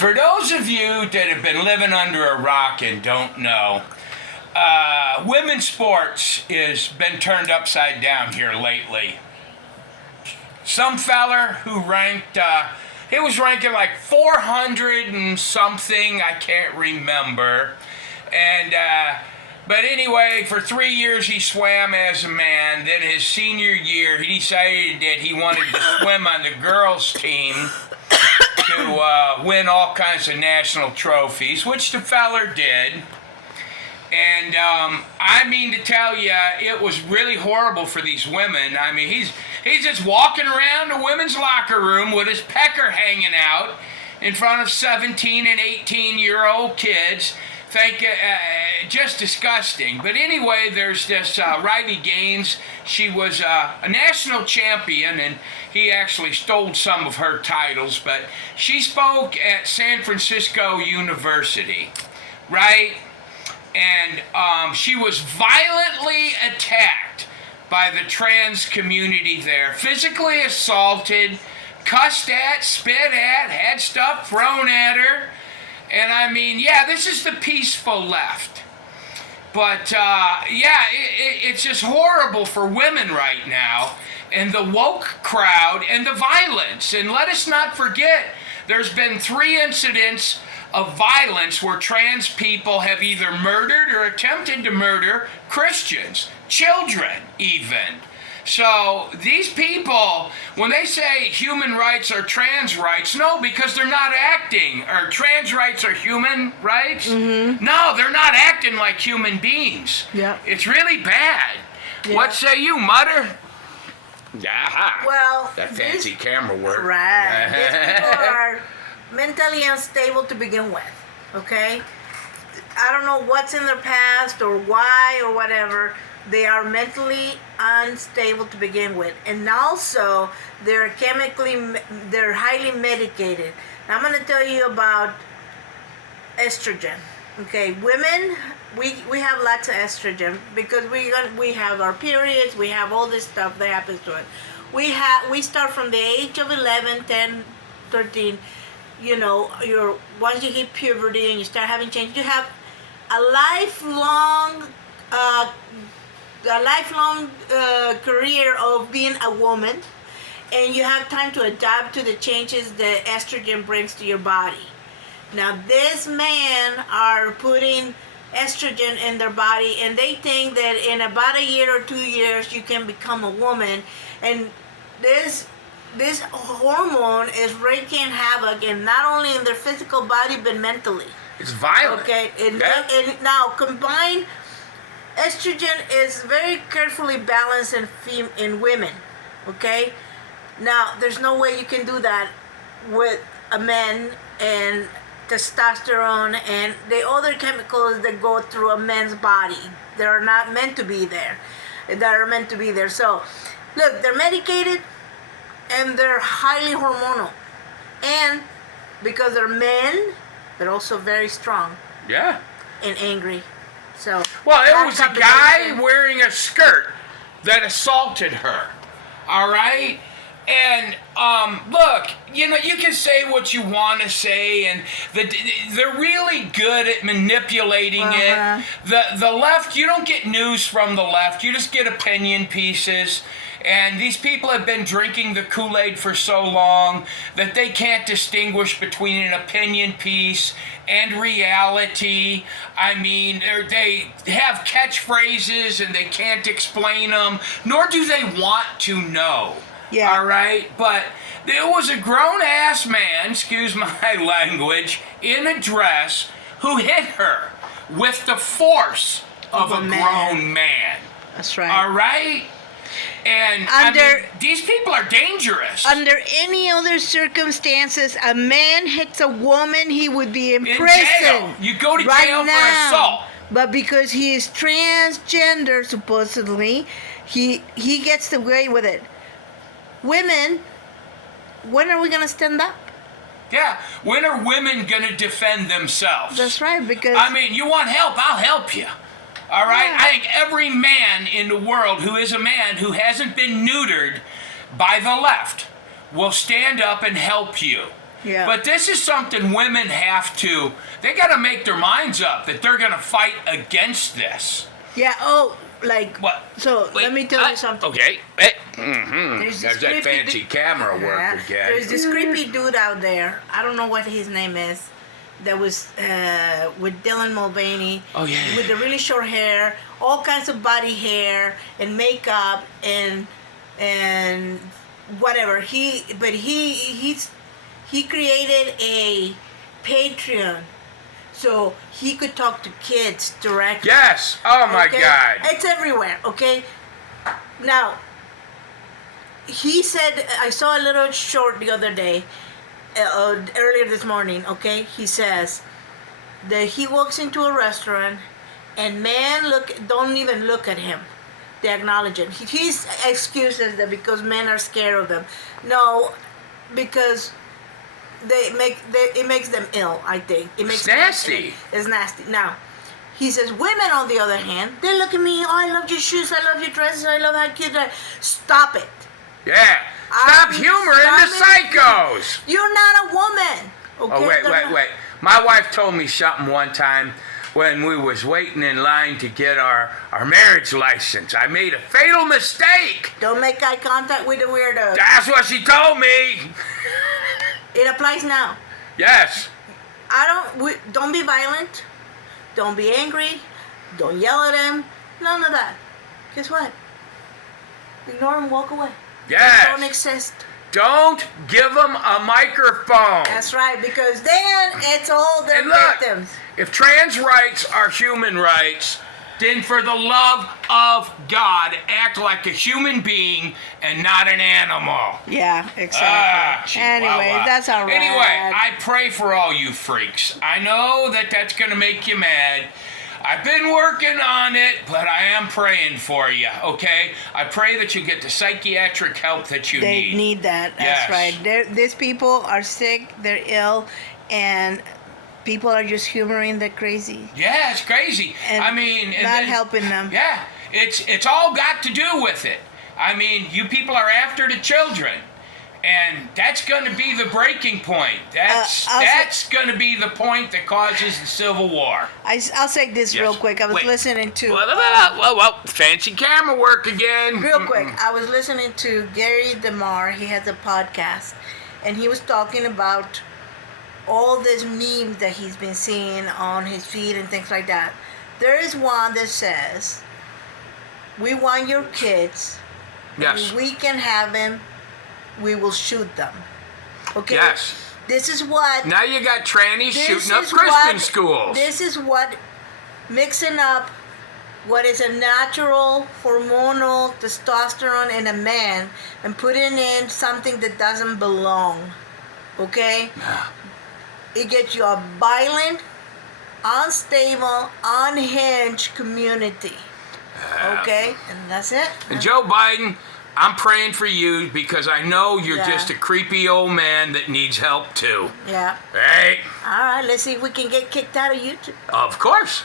For those of you that have been living under a rock and don't know, women's sports has been turned upside down here lately. Some feller who ranked, he was ranking like 400 and something, I can't remember. And, but anyway, for 3 years he swam as a man. Then his senior year, he decided that he wanted to swim on the girls' team to win all kinds of national trophies, which the feller did. And I mean to tell you, it was really horrible for these women. I mean, he's just walking around the women's locker room with his pecker hanging out in front of 17 and 18-year-old kids. Just disgusting. But anyway, there's this Riley Gaines. She was a national champion, and he actually stole some of her titles. But she spoke at San Francisco University, right? And she was violently attacked by the trans community there, physically assaulted, cussed at, spit at, had stuff thrown at her. And I mean, yeah, this is the peaceful left. But yeah, it's just horrible for women right now, and the woke crowd and the violence. And let us not forget, there's been 3 incidents of violence where trans people have either murdered or attempted to murder Christians, children even. So these people, when they say human rights are trans rights, no, because they're not acting. Or trans rights are human rights? Mm-hmm. No, they're not acting like human beings. Yeah. It's really bad. Yeah. What say you, Mother? Aha. Well, that fancy camera work. Right. These people are mentally unstable to begin with, okay? I don't know what's in their past or why or whatever. They are mentally unstable to begin with, and also they're highly medicated. Now, I'm going to tell you about estrogen. Okay, women, we have lots of estrogen because we have our periods, we have all this stuff that happens to it. We start from the age of 11, 10, 13. You know, once you hit puberty and you start having change, you have a lifelong career of being a woman, and you have time to adapt to the changes that estrogen brings to your body. Now, this men are putting estrogen in their body, and they think that in about a year or 2 years you can become a woman, and this hormone is wreaking havoc, and not only in their physical body but mentally. It's violent. Okay, and now combine. Estrogen is very carefully balanced in women, okay? Now, there's no way you can do that with a man and testosterone and the other chemicals that go through a man's body. They're not meant to be there. So, look, they're medicated and they're highly hormonal. And because they're men, they're also very strong. Yeah. And angry. So, well, it was a guy wearing a skirt that assaulted her, all right? And, look, you know, you can say what you want to say, and they're really good at manipulating it. The left, you don't get news from the left. You just get opinion pieces. And these people have been drinking the Kool-Aid for so long that they can't distinguish between an opinion piece and reality. I mean, they have catchphrases and they can't explain them, nor do they want to know. Yeah. All right? But there was a grown-ass man, excuse my language, in a dress who hit her with the force of a grown man. That's right. All right? And I mean, these people are dangerous. Under any other circumstances, a man hits a woman, he would be in prison. Jail. You go to jail for assault. But because he is transgender, supposedly, he gets away with it. Women, when are we going to stand up? Yeah, when are women going to defend themselves? That's right, because... I mean, you want help, I'll help you. All right? Yeah. I think every man in the world who is a man who hasn't been neutered by the left will stand up and help you. Yeah. But this is something women have to, they got to make their minds up that they're going to fight against this. Yeah. Oh, like What? So Wait, let me tell you something. Okay. There's There's that fancy camera work Yeah. again. There's this creepy dude out there. I don't know what his name is. That was with Dylan Mulvaney. Oh, yeah. With the really short hair, all kinds of body hair and makeup and whatever. He created a Patreon so he could talk to kids directly. Yes. Oh my Okay? God. It's everywhere, okay? Now, he said, I saw a little short the other day, earlier this morning, okay? He says that he walks into a restaurant and men don't even look at him. They acknowledge it. His excuse is that because men are scared of them. No, because it makes them ill, I think. It makes It's nasty. It's nasty. Now, he says women, on the other hand, they look at me, oh, I love your shoes, I love your dresses, I love how cute you are. Stop it. Yeah. Stop humoring the stop it. psychos. You're not a woman. Okay? Oh, wait, They're wait, not- wait. My wife told me something one time when we was waiting in line to get our marriage license. I made a fatal mistake. Don't make eye contact with the weirdo. That's what she told me. It applies now. Yes. Don't be violent. Don't be angry. Don't yell at him. None of that. Guess what? Ignore him, walk away. Yes. Don't exist. Don't give them a microphone. That's right, because then it's all their And look, victims. if trans rights are human rights, then for the love of God, act like a human being and not an animal. Yeah, exactly. Anyway, Chihuahua. that's all right. Anyway, I pray for all you freaks. I know that that's going to make you mad. I've been working on it, but I am praying for you, okay? I pray that you get the psychiatric help that you They need. need that. Yes. That's right. These people are sick, they're ill, and people are just humoring the crazy. Yeah, it's crazy. And I mean, and not then- helping them. Yeah, it's all got to do with it. I mean, you people are after the children, and that's going to be the breaking point. That's going to be the point that causes the Civil War. I'll say this Yes. real quick. I was Wait. listening to... Well, fancy camera work again. Real quick, I was listening to Gary DeMar. He has a podcast, and he was talking about all these memes that he's been seeing on his feed and things like that. There is one that says, "We want your kids. Yes. If we can have them, we will shoot them." Okay. Yes. This is what. Now you got trannies This shooting up is Christian what- schools. This is what mixing up what is a natural hormonal testosterone in a man and putting in something that doesn't belong. Okay? It gets you a violent, unstable, unhinged community. Okay? And that's it. And Joe Biden, I'm praying for you because I know you're Yeah. just a creepy old man that needs help too. Yeah. Right? All right, let's see if we can get kicked out of YouTube. Of course.